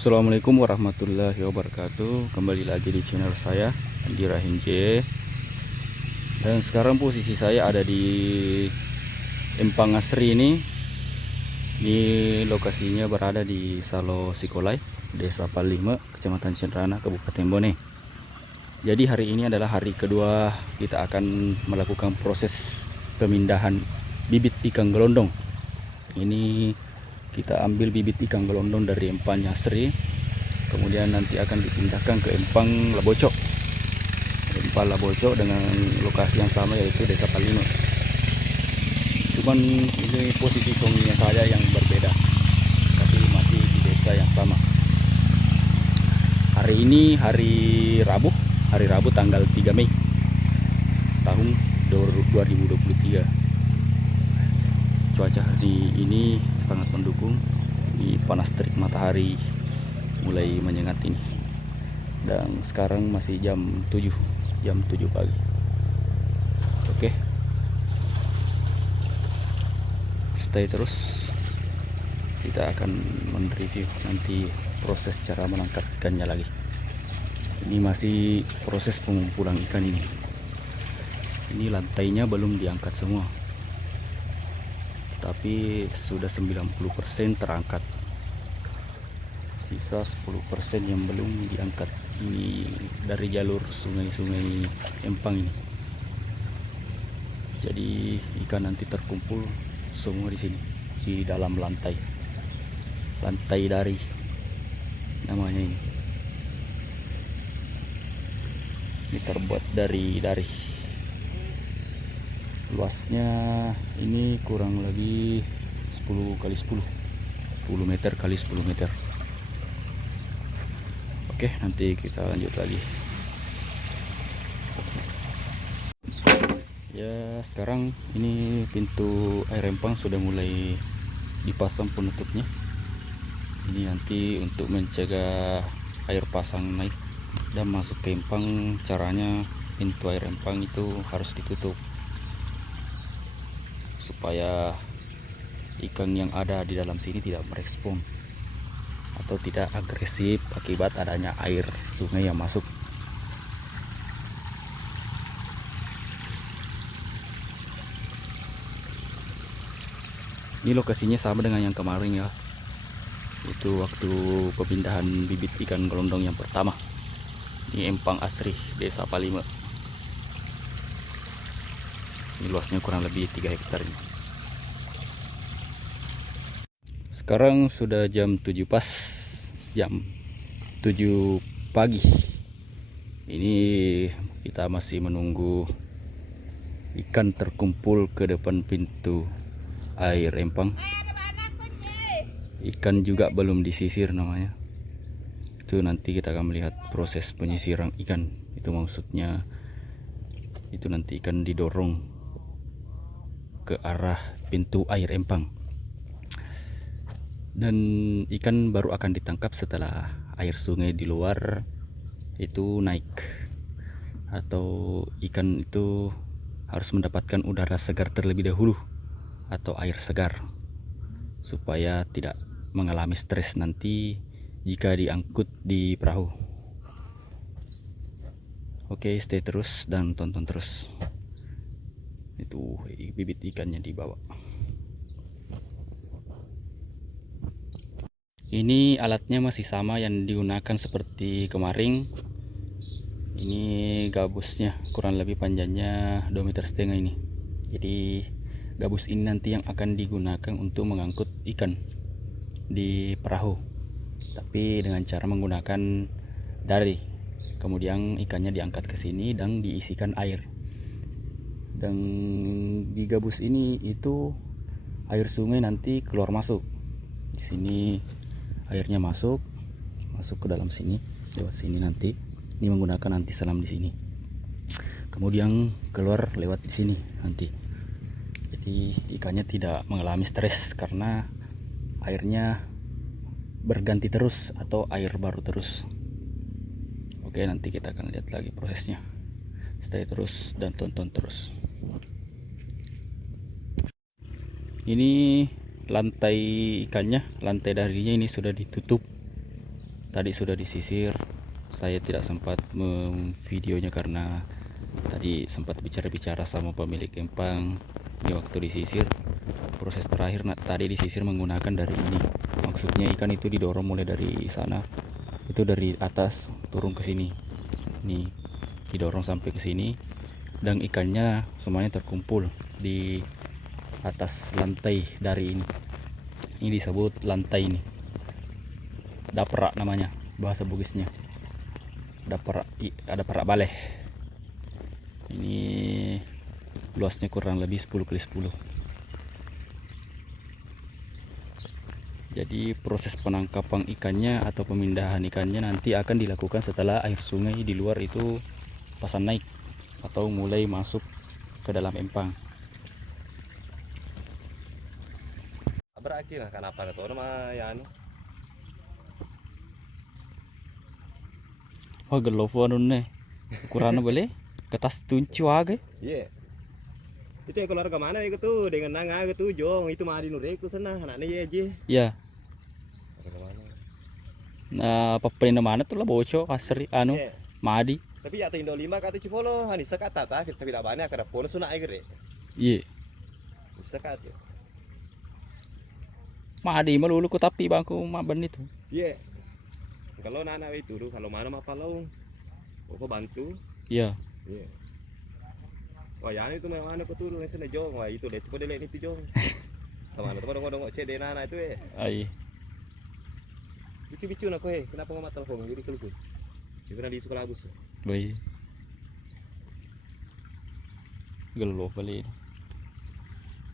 Assalamualaikum warahmatullahi wabarakatuh. Kembali lagi di channel saya, Andi Rahim J. Dan sekarang posisi saya ada di Empang Asri ini. Ini lokasinya berada di Salo Sikolai, Desa Palime, Kecamatan Cenrana, Kabupaten Bone. Jadi hari ini adalah hari kedua kita akan melakukan proses pemindahan bibit ikan gelondong. Ini kita ambil bibit ikan gelondong dari Empang Asri, kemudian nanti akan dipindahkan ke Empang Labocok. Empang Labocok dengan lokasi yang sama, yaitu Desa Palime. Cuman ini posisi sunginya saya yang berbeda, tapi masih di desa yang sama. Hari ini hari Rabu tanggal 3 Mei tahun 2023. Cuaca hari ini sangat mendukung. Di panas terik matahari mulai menyengat ini. Dan sekarang masih jam 7 pagi. Oke. Stay terus. Kita akan mereview nanti proses cara menangkap ikannya lagi. Ini masih proses pengumpulan ikan ini. Ini lantainya belum diangkat semua, tapi sudah 90% terangkat. Sisa 10% yang belum diangkat. Ini dari jalur sungai-sungai Empang ini. Jadi ikan nanti terkumpul semua di sini, di dalam lantai dari namanya ini. Ini terbuat dari luasnya ini kurang lebih 10 kali 10 meter kali 10 meter. Oke, nanti kita lanjut lagi. Ya, sekarang ini pintu air Empang sudah mulai dipasang penutupnya. Ini nanti untuk mencegah air pasang naik dan masuk ke Empang, caranya pintu air Empang itu harus ditutup supaya ikan yang ada di dalam sini tidak merespon atau tidak agresif akibat adanya air sungai yang masuk. Ini lokasinya sama dengan yang kemarin ya, itu waktu pemindahan bibit ikan gelondong yang pertama di Empang Asri, Desa Palime. Ini luasnya kurang lebih 3 hektar ini. Sekarang sudah jam 7 pas, jam 7 pagi. Ini kita masih menunggu ikan terkumpul ke depan pintu air Empang. Ikan juga belum disisir namanya. Itu nanti kita akan melihat proses penyisiran ikan. Itu maksudnya itu nanti ikan didorong ke arah pintu air Empang. Dan ikan baru akan ditangkap setelah air sungai di luar itu naik, atau ikan itu harus mendapatkan udara segar terlebih dahulu atau air segar supaya tidak mengalami stres nanti jika diangkut di perahu. Oke, stay terus dan tonton terus. Itu bibit ikannya dibawa. Ini alatnya masih sama yang digunakan seperti kemarin. Ini gabusnya kurang lebih panjangnya 2,5 meter ini. Jadi gabus ini nanti yang akan digunakan untuk mengangkut ikan di perahu, tapi dengan cara menggunakan dari. Kemudian ikannya diangkat ke sini dan diisikan air. Dan di gabus ini itu air sungai nanti keluar masuk. Di sini airnya masuk ke dalam sini, lewat sini nanti. Ini menggunakan anti selam di sini. Kemudian keluar lewat di sini nanti. Jadi ikannya tidak mengalami stres karena airnya berganti terus atau air baru terus. Oke, nanti kita akan lihat lagi prosesnya. Stay terus dan tonton terus. Ini lantai ikannya, lantai darinya ini sudah ditutup tadi sudah disisir. Saya tidak sempat memvideonya karena tadi sempat bicara-bicara sama pemilik empang. Ini waktu disisir, proses terakhir tadi disisir menggunakan dari ini. Maksudnya ikan itu didorong mulai dari sana, itu dari atas turun ke sini. Nih, didorong sampai ke sini dan ikannya semuanya terkumpul di atas lantai dari ini. Ini disebut lantai ini. Daprak namanya bahasa Bugisnya. Ada perak baleh. Ini luasnya kurang lebih 10 kali 10. Jadi proses penangkapan ikannya atau pemindahan ikannya nanti akan dilakukan setelah air sungai di luar itu pasang naik atau mulai masuk ke dalam empang. Berakhir kenapa itu nama ya anu. Wah, gelovo anu nih. Ukurannya boleh kertas tuncu aja. Iya. Itu ya keluarga mana itu tuh dengan nanga gitu jong itu mah di nureku sana anaknya ya aja. Ya. Keluarga mana? Nah, paparin mana tuh lah bocor asri anu Iya. madi. Tapi ya Indo 5 kata cipolo hanisa kata ta kita tidak banyak kada pun suna air gede. Iya. Bisa kata. Madi melulu ku tapi bangku maben itu. Iya. Kalau nana itu tuh kalau mana mah palau. Kok bantu? Iya. Iya. Wah, ya itu mana ke turun sana jong. Wah, itu deh kok dele itu jong. Sama ada dong cede nana itu Ai. Bicu-bicu nak kenapa nggak telepon jadi keluar. Dia pernah di sekolah bus. Baik. Gelovo balik.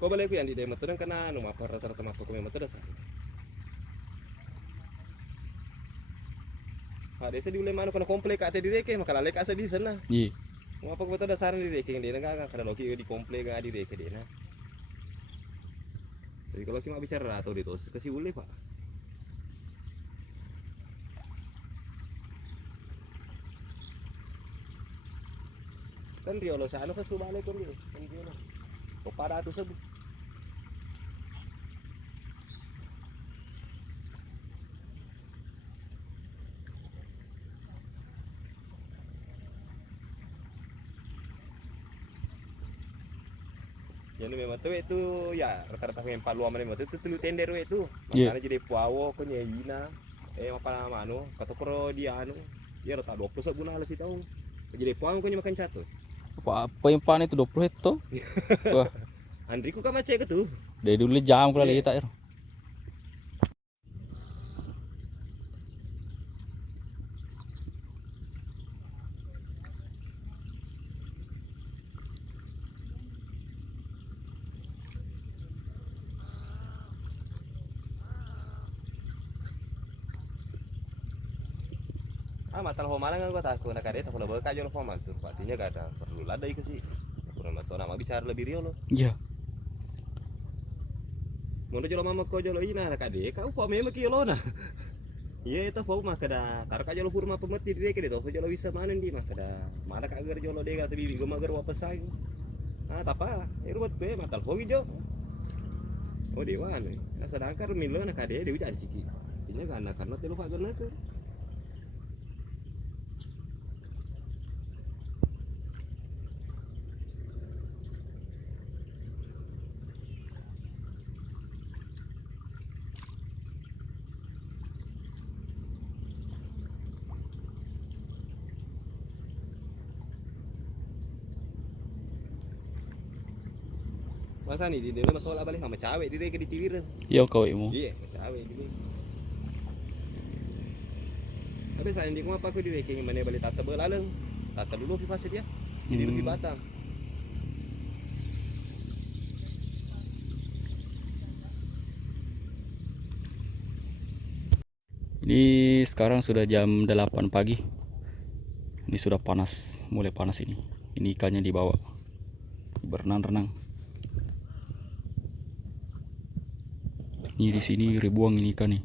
Kau balik yang di demo tu kena anu apa rata-rata mapa kau memang terasa. Desa di ulai mana kena komplek kat di reke maka lalek asa di sana. Iya. Ngapa kau ada saran di reke yang dia enggak kada loki di komplek enggak di reke dia na. Jadi kalau kita bicara atau di tos kasih ulai pak. Kan dia lo sana kan subale kan dia. Kan dia na. Kau pada tu sebut. Yang memang tuh itu ya rata-rata yang paluan memang itu telu tender itu. Makanya jadi puawo ko nyina. Apa nama anu kata pro dia anu. Ya rata 20 sebulan sih tahu. Jadi puawo ko makan catur. Apa yang pan itu 20 itu? Wah, Andriku kan macam itu. dari dulu jam kula lihat air. Matal ho mana kan gua takut nak ada tak boleh berka jo lo mansur. Artinya gak ada perlu lada iku sih. Kurang atau nama bicara lebih rio lo. Iya. Mau jolo mama ko jolo ina nak ade kau po memang kilo na. Iya itu po mah kada tar ka jolo purma pemeti dire ke to jolo bisa manen di mah kada. Mana ka agar jolo de kata bibi gua magar wapas ay. Tapa, ruwet pe matal ho jo. Oh dewan. Sedangkan milo nak ade dewi jangan ciki. Ini kan karena telu fagar na tuh. Masa nih di dalam masalah balik sama cewek di ke di tiwir. Iya kawemu. Iya, cewek di. Tapi saya di apa aku di reke mana balik tata belaleng. Tata dulu di fase dia. Jadi lebih batang. Ini sekarang sudah jam 8 pagi. Ini sudah panas, mulai panas ini. Ini ikannya dibawa. Berenang-renang. Ini di sini ribuan ini ikan nih.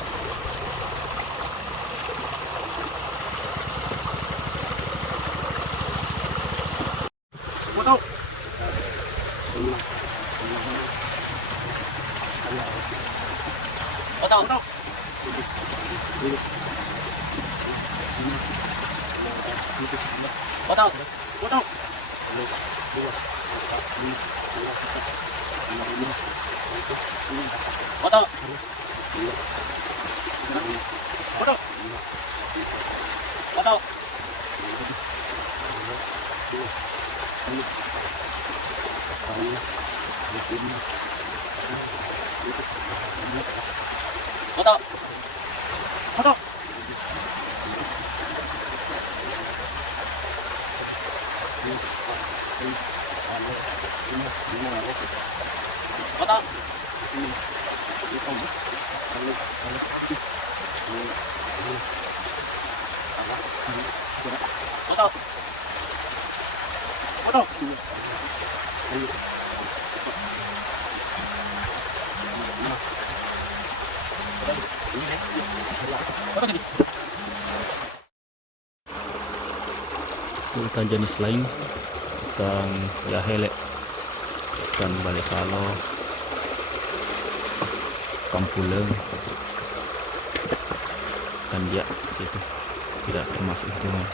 Potong. Potong. Potong. Potong. Potong. Potong. Potong. Potong. Potong. Potong. Potong. Potong sini. Ikan jenis lain, ikan yahele, ikan balekalo, ikan puleng, ikan dia itu tidak termasuk hitungan.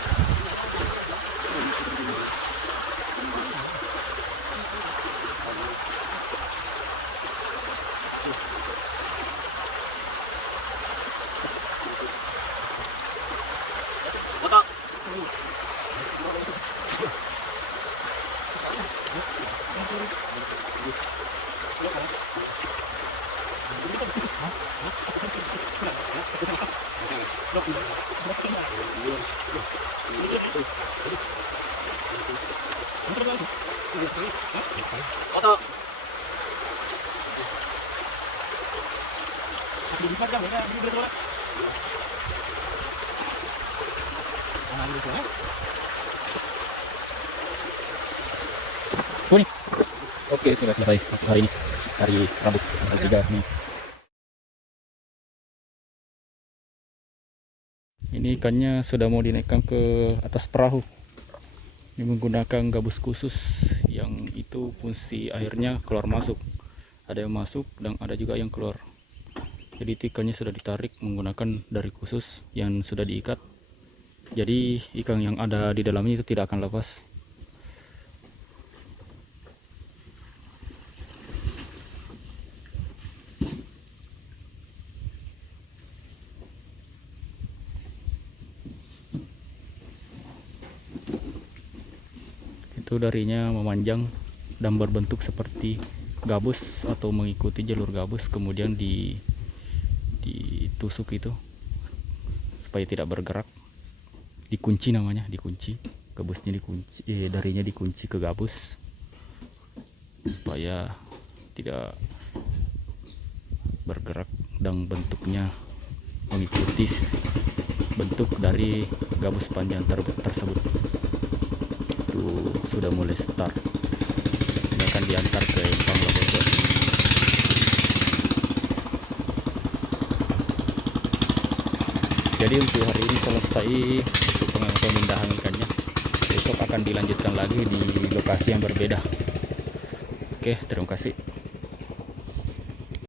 Potong. Potong. Ini. Oke, sudah selesai hari ini. Hari Rabu, hari 3 Mei. Ini ikannya sudah mau dinaikkan ke atas perahu. Ini menggunakan gabus khusus yang itu fungsi airnya keluar masuk. Ada yang masuk dan ada juga yang keluar. Jadi ikannya sudah ditarik menggunakan dari khusus yang sudah diikat. Jadi ikan yang ada di dalamnya itu tidak akan lepas. Itu darinya memanjang dan berbentuk seperti gabus atau mengikuti jalur gabus, kemudian ditusuk itu supaya tidak bergerak, dikunci namanya, dikunci gabusnya, dikunci darinya dikunci ke gabus supaya tidak bergerak dan bentuknya mengikuti bentuk dari gabus panjang tersebut. Itu sudah mulai start. Ini akan diantar ke Empang Labosor. Jadi untuk hari ini selesai untuk pemindahan ikannya. Besok akan dilanjutkan lagi di lokasi yang berbeda. Oke, terima kasih.